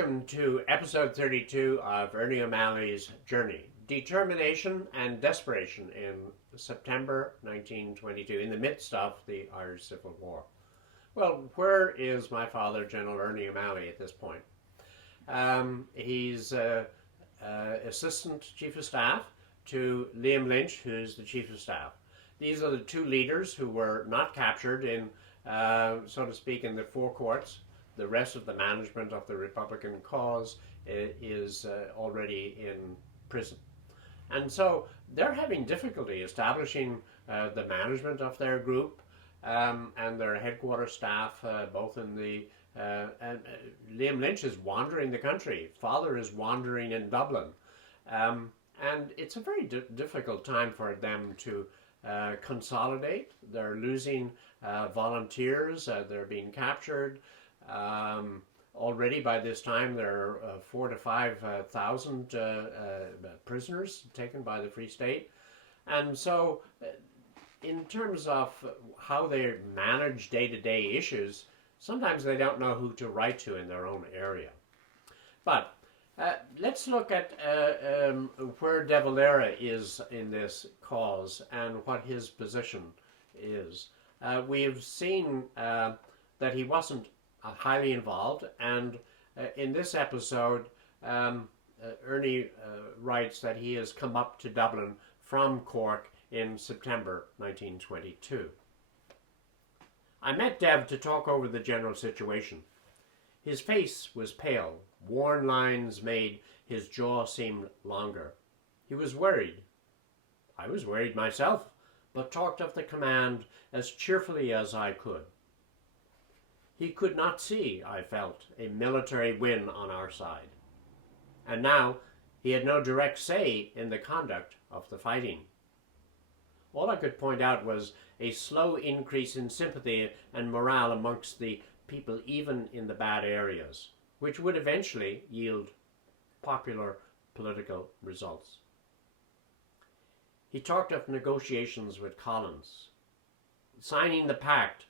welcome to episode 32 of Ernie O'Malley's Journey, Determination and Desperation in September 1922, in the midst of the Irish Civil War. Well, where is my father, General Ernie O'Malley, at this point? He's Assistant Chief of Staff to Liam Lynch, who's the Chief of Staff. These are the two leaders who were not captured in, so to speak, in the four courts. The rest of the management of the Republican cause is already in prison. And so they're having difficulty establishing the management of their group and their headquarters staff, both in the... Liam Lynch is wandering the country. Father is wandering in Dublin. And it's a very difficult time for them to consolidate. They're losing volunteers. They're being captured. Already by this time there are 4,000 to 5,000 prisoners taken by the Free State. And so in terms of how they manage day-to-day issues, sometimes they don't know who to write to in their own area. But let's look at where De Valera is in this cause and what his position is. We have seen that he wasn't highly involved, and in this episode Ernie writes that he has come up to Dublin from Cork in September 1922. I met Dev to talk over the general situation. His face was pale. Worn lines made his jaw seem longer. He was worried. I was worried myself, but talked of the command as cheerfully as I could. He could not see, I felt, a military win on our side. And now he had no direct say in the conduct of the fighting. All I could point out was a slow increase in sympathy and morale amongst the people, even in the bad areas, which would eventually yield popular political results. He talked of negotiations with Collins. Signing the pact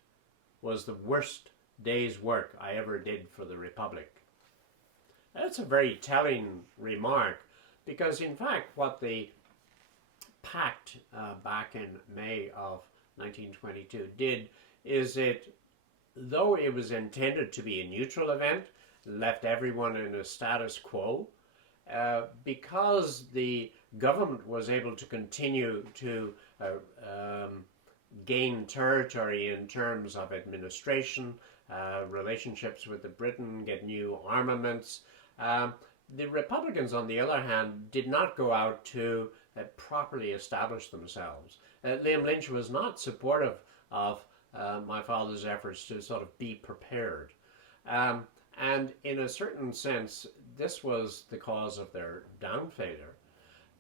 was the worst day's work I ever did for the Republic. That's a very telling remark, because in fact what the pact back in May of 1922 did is it, though it was intended to be a neutral event, left everyone in a status quo, because the government was able to continue to gain territory in terms of administration, relationships with the Britain, get new armaments. The Republicans, on the other hand, did not go out to properly establish themselves. Liam Lynch was not supportive of my father's efforts to sort of be prepared. And in a certain sense, this was the cause of their down failure,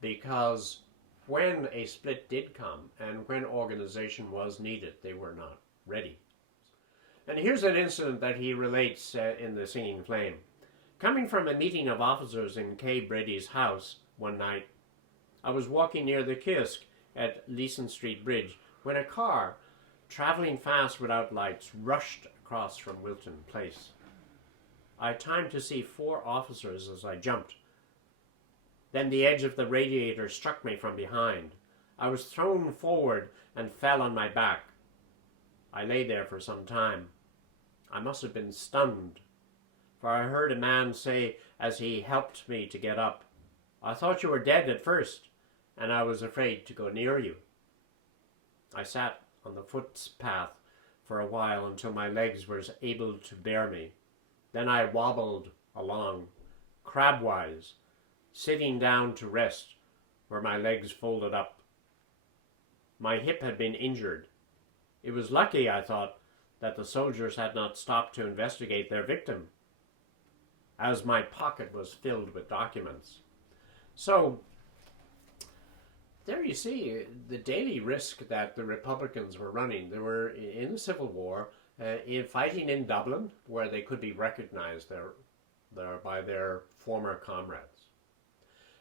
because when a split did come and when organization was needed, they were not ready. And here's an incident that he relates in The Singing Flame. Coming from a meeting of officers in Kay Brady's house one night, I was walking near the kiosk at Leeson Street Bridge when a car, traveling fast without lights, rushed across from Wilton Place. I had time to see 4 officers as I jumped. Then the edge of the radiator struck me from behind. I was thrown forward and fell on my back. I lay there for some time. I must have been stunned, for I heard a man say as he helped me to get up, "I thought you were dead at first, and I was afraid to go near you." I sat on the footpath for a while until my legs were able to bear me. Then I wobbled along, crabwise, sitting down to rest where my legs folded up. My hip had been injured. It was lucky, I thought, that the soldiers had not stopped to investigate their victim, as my pocket was filled with documents. So, there you see the daily risk that the Republicans were running. They were in the Civil War, fighting in Dublin, where they could be recognized there by their former comrades.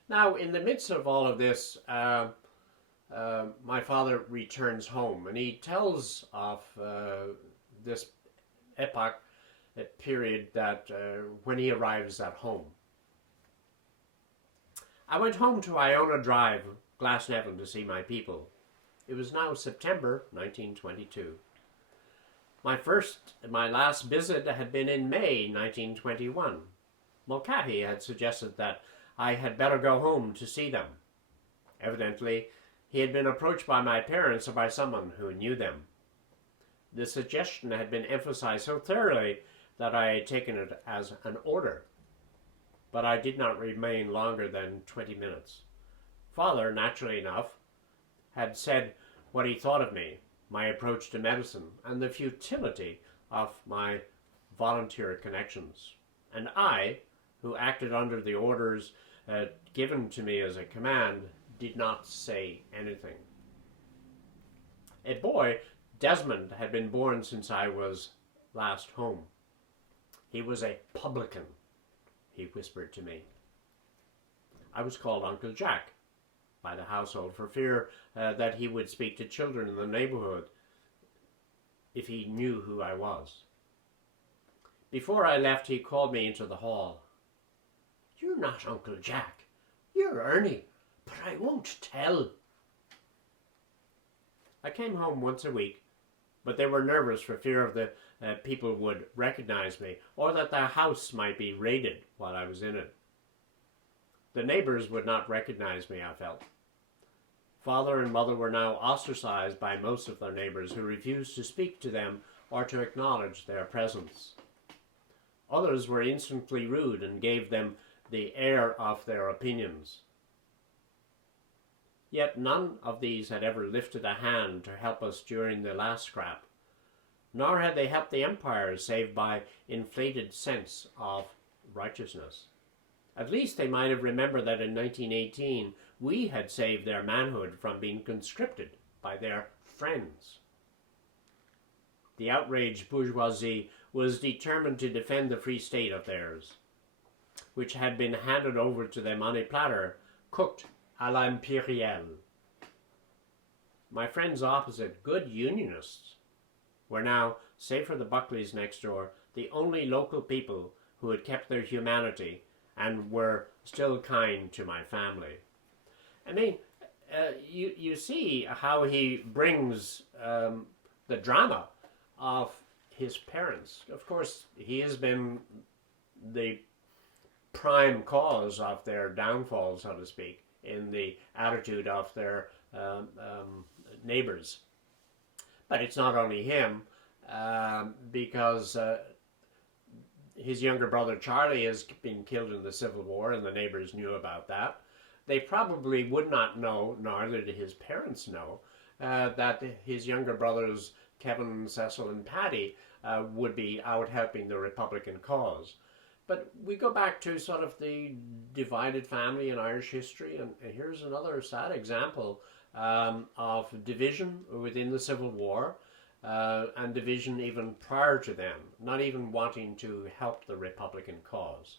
Now, in the midst of all of this, my father returns home, and he tells of this epoch period that when he arrives at home. I went home to Iona Drive, Glasnevin, to see my people. It was now September 1922. My last visit had been in May 1921. Mulcahy had suggested that I had better go home to see them. Evidently, he had been approached by my parents or by someone who knew them. The suggestion had been emphasized so thoroughly that I had taken it as an order. But I did not remain longer than 20 minutes. Father, naturally enough, had said what he thought of me, my approach to medicine, and the futility of my volunteer connections. And I, who acted under the orders given to me as a command, did not say anything. A boy, Desmond, had been born since I was last home. He was a publican, he whispered to me. I was called Uncle Jack by the household for fear that he would speak to children in the neighborhood if he knew who I was. Before I left, he called me into the hall. "You're not Uncle Jack. You're Ernie, but I won't tell." I came home once a week, but they were nervous for fear of the people would recognize me or that their house might be raided while I was in it. The neighbors would not recognize me, I felt. Father and mother were now ostracized by most of their neighbors who refused to speak to them or to acknowledge their presence. Others were instantly rude and gave them the air of their opinions. Yet none of these had ever lifted a hand to help us during the last scrap, nor had they helped the empire save by inflated sense of righteousness. At least they might have remembered that in 1918 we had saved their manhood from being conscripted by their friends. The outraged bourgeoisie was determined to defend the free state of theirs, which had been handed over to them on a platter, cooked à l'impériale. My friends opposite, good unionists, were now, save for the Buckleys next door, the only local people who had kept their humanity and were still kind to my family. I mean, you see how he brings the drama of his parents. Of course, he has been the prime cause of their downfall, so to speak, in the attitude of their neighbors. But it's not only him, because his younger brother Charlie has been killed in the Civil War, and the neighbors knew about that. They probably would not know, nor did his parents know, that his younger brothers Kevin, Cecil, and Paddy would be out helping the Republican cause. But we go back to sort of the divided family in Irish history, and here's another sad example of division within the Civil War, and division even prior to them, not even wanting to help the Republican cause.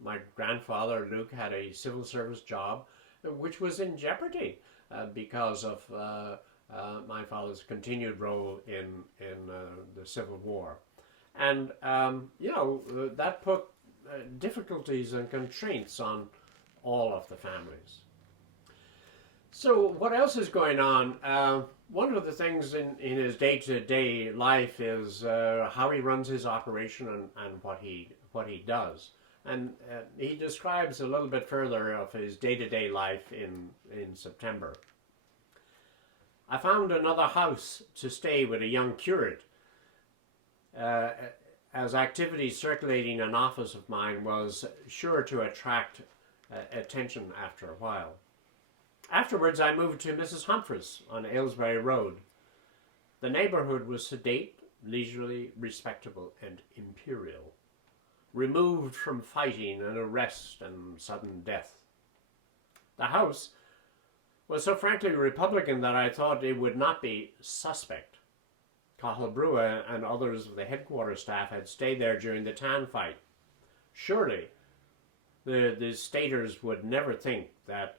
My grandfather, Luke, had a civil service job which was in jeopardy because of my father's continued role in the Civil War. And, that put difficulties and constraints on all of the families. So what else is going on? One of the things in his day-to-day life is how he runs his operation and what he does. And he describes a little bit further of his day-to-day life in September. I found another house to stay with a young curate, as activity circulating an office of mine was sure to attract attention after a while. Afterwards, I moved to Mrs. Humphries on Aylesbury Road. The neighborhood was sedate, leisurely, respectable, and imperial, removed from fighting and arrest and sudden death. The house was so frankly Republican that I thought it would not be suspect. Cathal Brugha and others of the headquarters staff had stayed there during the Tan fight. Surely the staters would never think that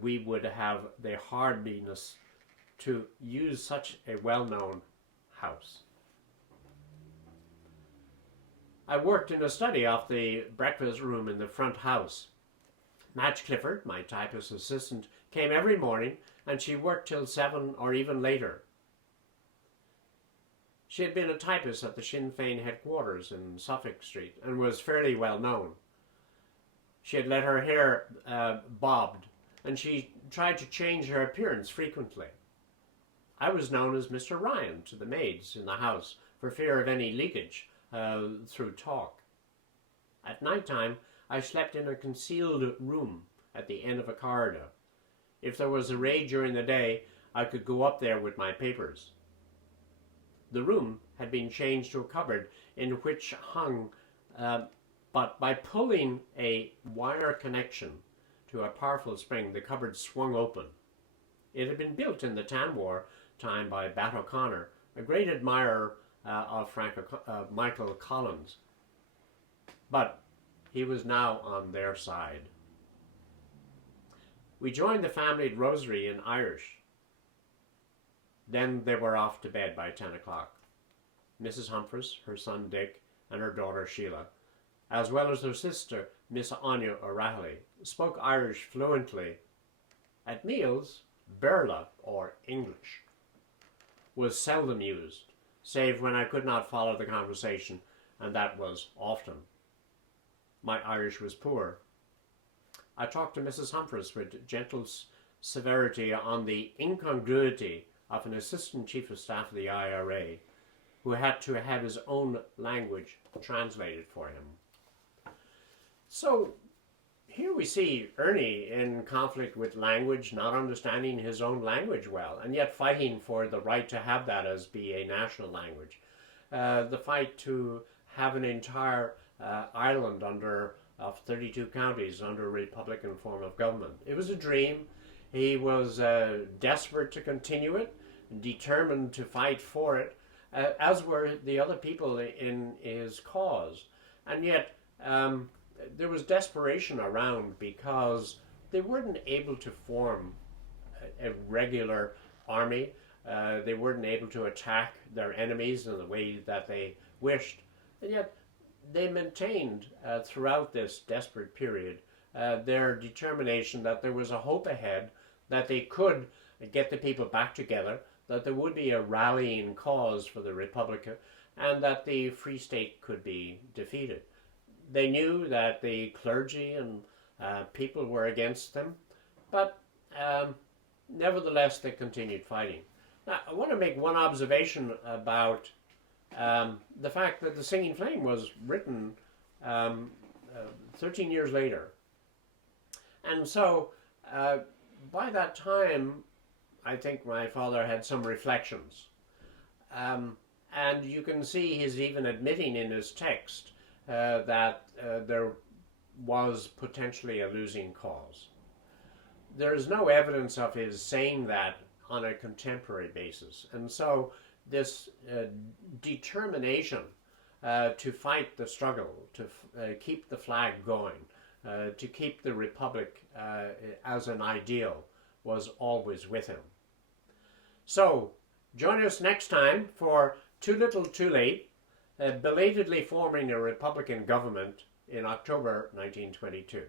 we would have the hardiness to use such a well-known house. I worked in a study off the breakfast room in the front house. Madge Clifford, my typist assistant, came every morning, and she worked till 7 or even later. She had been a typist at the Sinn Féin headquarters in Suffolk Street and was fairly well known. She had let her hair bobbed, and she tried to change her appearance frequently. I was known as Mr. Ryan to the maids in the house for fear of any leakage through talk. At night time, I slept in a concealed room at the end of a corridor. If there was a raid during the day, I could go up there with my papers. The room had been changed to a cupboard in which hung, but by pulling a wire connection to a powerful spring, the cupboard swung open. It had been built in the Tan War time by Bat O'Connor, a great admirer of Michael Collins. But he was now on their side. We joined the family at Rosary in Irish. Then they were off to bed by 10 o'clock. Mrs. Humphries, her son Dick, and her daughter Sheila, as well as her sister, Miss Anya O'Reilly, spoke Irish fluently. At meals, Berla, or English, was seldom used, save when I could not follow the conversation, and that was often. My Irish was poor. I talked to Mrs. Humphries with gentle severity on the incongruity of an assistant chief of staff of the IRA who had to have his own language translated for him. So here we see Ernie in conflict with language, not understanding his own language well, and yet fighting for the right to have that as be a national language. The fight to have an entire Ireland of 32 counties under a Republican form of government. It was a dream. He was desperate to continue it, determined to fight for it, as were the other people in his cause. And yet there was desperation around because they weren't able to form a regular army. They weren't able to attack their enemies in the way that they wished. And yet they maintained throughout this desperate period their determination that there was a hope ahead, that they could get the people back together, that there would be a rallying cause for the Republic, and that the Free State could be defeated. They knew that the clergy and people were against them, but nevertheless they continued fighting. Now, I want to make one observation about the fact that The Singing Flame was written 13 years later. And so by that time, I think my father had some reflections. And you can see he's even admitting in his text that there was potentially a losing cause. There is no evidence of his saying that on a contemporary basis. And so this determination to fight the struggle, to keep the flag going, to keep the Republic as an ideal was always with him. So join us next time for Too Little Too Late, belatedly forming a Republican government in October 1922.